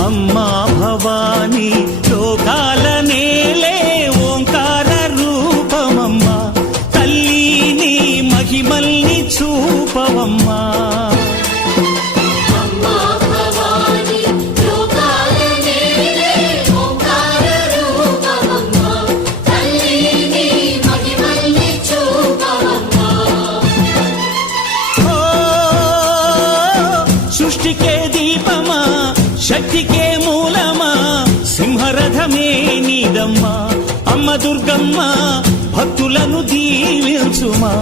అమ్మా భవానీ లోకాల నేలే ఓంకార రూపమమ్మా తల్లి నీ మహిమల్ని చూపవమ్మా సృష్టికే దీపమా శక్తికే మూలమా సింహరథమే నీదమ్మా అమ్మ దుర్గమ్మ భక్తులను దీవించుమా